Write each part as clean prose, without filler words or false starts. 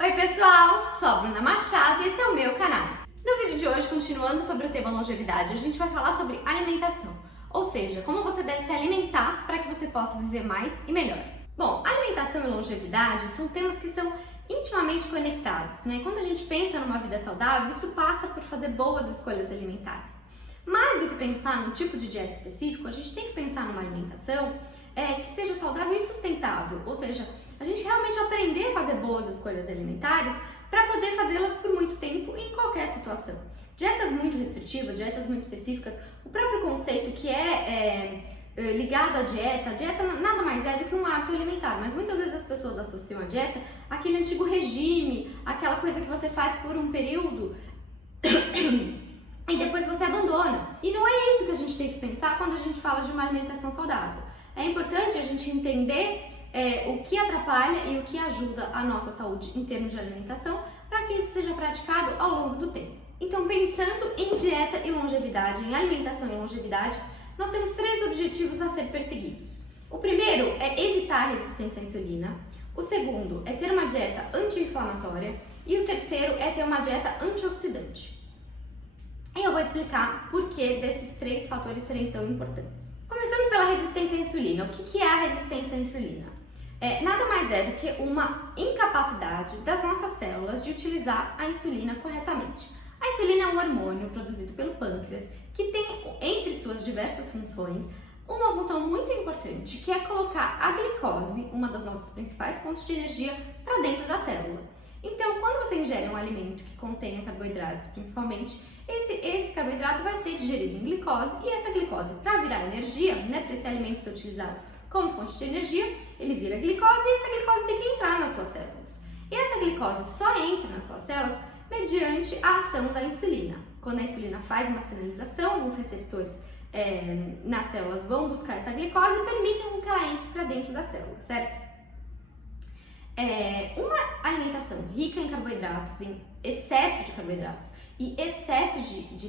Oi pessoal, sou a Bruna Machado e esse é o meu canal. No vídeo de hoje, continuando sobre o tema longevidade, a gente vai falar sobre alimentação, ou seja, como você deve se alimentar para que você possa viver mais e melhor. Bom, alimentação e longevidade são temas que são intimamente conectados, né? Quando a gente pensa numa vida saudável, isso passa por fazer boas escolhas alimentares. Mais do que pensar num tipo de dieta específico, a gente tem que pensar numa alimentação que seja saudável e sustentável, ou seja, a gente realmente aprender a fazer boas escolhas alimentares para poder fazê-las por muito tempo e em qualquer situação. Dietas muito restritivas, dietas muito específicas, o próprio conceito que ligado à dieta, a dieta nada mais é do que um hábito alimentar, mas muitas vezes as pessoas associam a dieta àquele antigo regime, aquela coisa que você faz por um período e depois você abandona. E não é isso que a gente tem que pensar quando a gente fala de uma alimentação saudável. É importante a gente entender o que atrapalha e o que ajuda a nossa saúde em termos de alimentação para que isso seja praticado ao longo do tempo. Então, pensando em dieta e longevidade, em alimentação e longevidade, nós temos 3 objetivos a ser perseguidos. O primeiro é evitar a resistência à insulina, o segundo é ter uma dieta anti-inflamatória e o terceiro é ter uma dieta antioxidante. E eu vou explicar por que desses 3 fatores serem tão importantes. Começando pela resistência à insulina. O que é a resistência à insulina? Nada mais é do que uma incapacidade das nossas células de utilizar a insulina corretamente. A insulina é um hormônio produzido pelo pâncreas que tem, entre suas diversas funções, uma função muito importante, que é colocar a glicose, uma das nossas principais fontes de energia, para dentro da célula. Então, quando você ingere um alimento que contenha carboidratos, principalmente, esse carboidrato vai ser digerido em glicose e essa glicose, para virar energia, né, para esse alimento ser utilizado como fonte de energia, ele vira glicose e essa glicose tem que entrar nas suas células. E essa glicose só entra nas suas células mediante a ação da insulina. Quando a insulina faz uma sinalização, os receptores nas células vão buscar essa glicose e permitem que ela entre para dentro da célula, certo? Uma alimentação rica em carboidratos, em excesso de carboidratos e excesso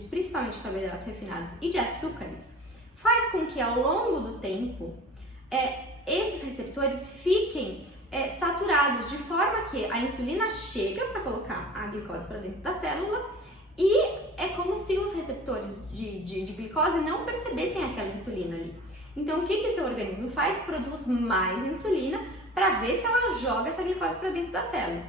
principalmente de carboidratos refinados e de açúcares, faz com que ao longo do tempo esses receptores fiquem saturados, de forma que a insulina chega para colocar a glicose para dentro da célula e é como se os receptores de glicose não percebessem aquela insulina ali. Então o que seu organismo faz? Produz mais insulina para ver se ela joga essa glicose para dentro da célula.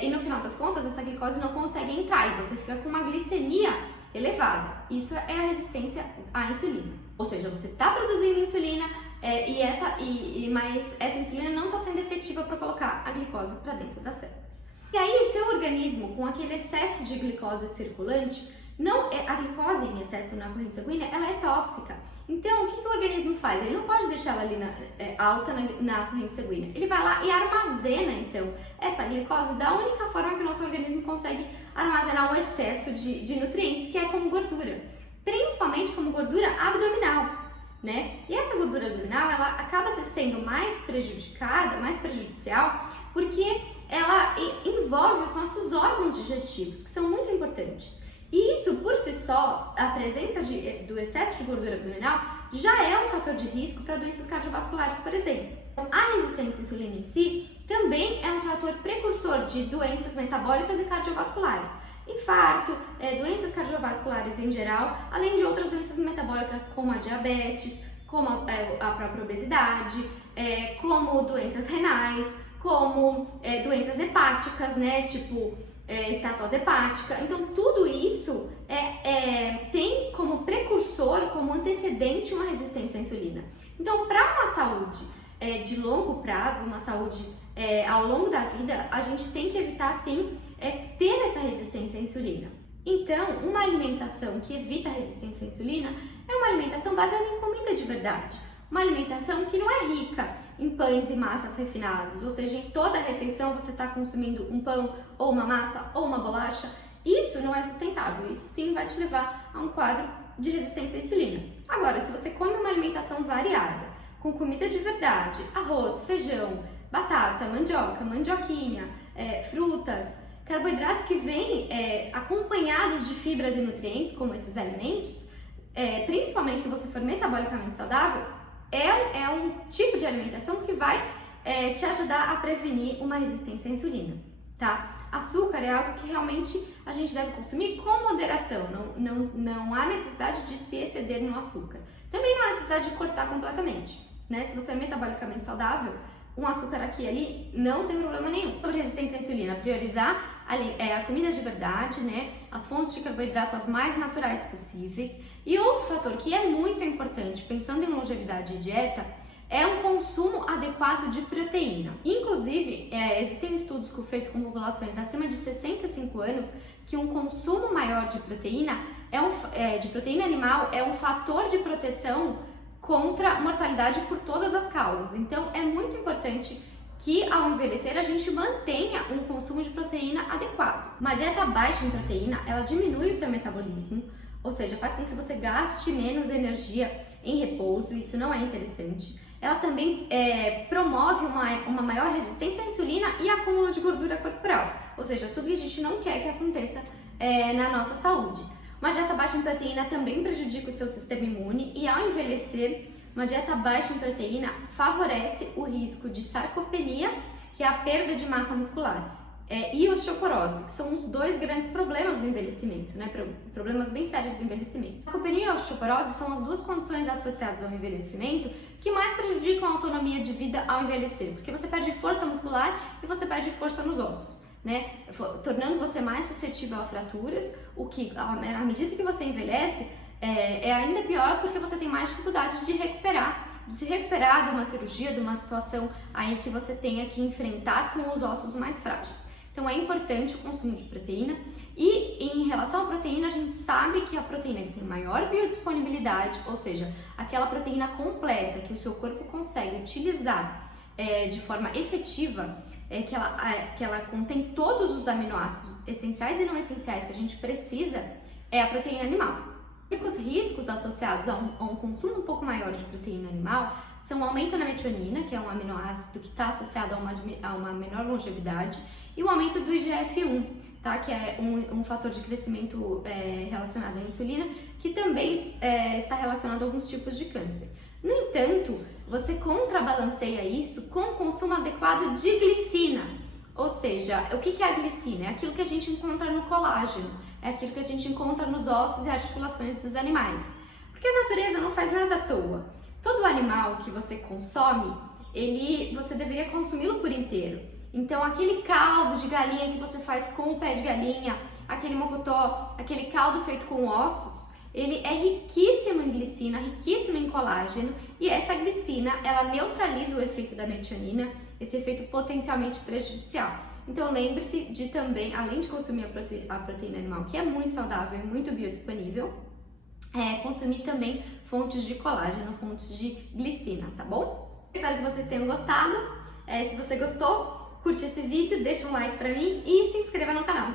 E no final das contas, essa glicose não consegue entrar e você fica com uma glicemia elevada. Isso é a resistência à insulina. Ou seja, você está produzindo insulina, mas essa insulina não está sendo efetiva para colocar a glicose para dentro das células. E aí, seu organismo, com aquele excesso de glicose circulante, a glicose em excesso na corrente sanguínea, ela é tóxica. Então, o que o organismo faz? Ele não pode deixar ela ali alta na corrente sanguínea. Ele vai lá e armazena, então, essa glicose da única forma que o nosso organismo consegue armazenar o excesso de nutrientes, que é como gordura. Principalmente como gordura abdominal, né? E essa gordura abdominal, ela acaba sendo mais prejudicial, porque ela envolve os nossos órgãos digestivos, que são muito importantes. E isso, por si só, a presença do excesso de gordura abdominal já é um fator de risco para doenças cardiovasculares, por exemplo. A resistência à insulina em si também é um fator precursor de doenças metabólicas e cardiovasculares. Infarto, doenças cardiovasculares em geral, além de outras doenças metabólicas como a diabetes, como a própria obesidade, como doenças renais, como doenças hepáticas, né, tipo estatose hepática. Então tudo isso tem como precursor, como antecedente uma resistência à insulina. Então, para uma saúde de longo prazo, uma saúde ao longo da vida, a gente tem que evitar sim ter essa resistência à insulina. Então, uma alimentação que evita a resistência à insulina é uma alimentação baseada em comida de verdade. Uma alimentação que não é rica em pães e massas refinados, ou seja, em toda refeição você está consumindo um pão, ou uma massa, ou uma bolacha. Isso não é sustentável, isso sim vai te levar a um quadro de resistência à insulina. Agora, se você come uma alimentação variada, com comida de verdade, arroz, feijão, batata, mandioca, mandioquinha, frutas, carboidratos que vêm acompanhados de fibras e nutrientes, como esses alimentos, principalmente se você for metabolicamente saudável, é um tipo de alimentação que vai te ajudar a prevenir uma resistência à insulina. tá? Açúcar é algo que realmente a gente deve consumir com moderação, não há necessidade de se exceder no açúcar. Também não há necessidade de cortar completamente, né? Se você é metabolicamente saudável, um açúcar aqui e ali não tem problema nenhum. Sobre resistência à insulina, priorizar a comida de verdade, né? As fontes de carboidrato as mais naturais possíveis. E outro fator que é muito importante, pensando em longevidade e dieta, é um consumo adequado de proteína. Inclusive, existem estudos feitos com populações acima de 65 anos que um consumo maior de proteína, de proteína animal é um fator de proteção contra mortalidade por todas as causas. Então, é muito importante que ao envelhecer a gente mantenha um consumo de proteína adequado. Uma dieta baixa em proteína, ela diminui o seu metabolismo, ou seja, faz com que você gaste menos energia em repouso, isso não é interessante. Ela também promove uma maior resistência à insulina e acúmulo de gordura corporal, ou seja, tudo que a gente não quer que aconteça na nossa saúde. Uma dieta baixa em proteína também prejudica o seu sistema imune e ao envelhecer, uma dieta baixa em proteína favorece o risco de sarcopenia, que é a perda de massa muscular, e osteoporose, que são os dois grandes problemas do envelhecimento, né? Problemas bem sérios do envelhecimento. Sarcopenia e osteoporose são as duas condições associadas ao envelhecimento que mais prejudicam a autonomia de vida ao envelhecer, porque você perde força muscular e você perde força nos ossos, né? Tornando você mais suscetível a fraturas, o que, à medida que você envelhece, é ainda pior porque você tem mais dificuldade de se recuperar de uma cirurgia, de uma situação aí que você tenha que enfrentar com os ossos mais frágeis. Então é importante o consumo de proteína e em relação à proteína, a gente sabe que a proteína que tem maior biodisponibilidade, ou seja, aquela proteína completa que o seu corpo consegue utilizar de forma efetiva, que ela contém todos os aminoácidos essenciais e não essenciais que a gente precisa, é a proteína animal. Os riscos associados a um consumo um pouco maior de proteína animal são o aumento na metionina, que é um aminoácido que está associado a uma menor longevidade, e o aumento do IGF-1, tá? Que é um fator de crescimento relacionado à insulina, que também está relacionado a alguns tipos de câncer. No entanto, você contrabalanceia isso com o consumo adequado de glicina, ou seja, o que é a glicina? É aquilo que a gente encontra no colágeno, é aquilo que a gente encontra nos ossos e articulações dos animais. Porque a natureza não faz nada à toa. Todo animal que você consome, você deveria consumi-lo por inteiro. Então, aquele caldo de galinha que você faz com o pé de galinha, aquele mocotó, aquele caldo feito com ossos, ele é riquíssimo em glicina, riquíssimo em colágeno, e essa glicina, ela neutraliza o efeito da metionina, esse efeito potencialmente prejudicial. Então lembre-se de também, além de consumir a proteína animal, que é muito saudável e muito biodisponível, consumir também fontes de colágeno, fontes de glicina, tá bom? Espero que vocês tenham gostado. Se você gostou, curte esse vídeo, deixa um like pra mim e se inscreva no canal.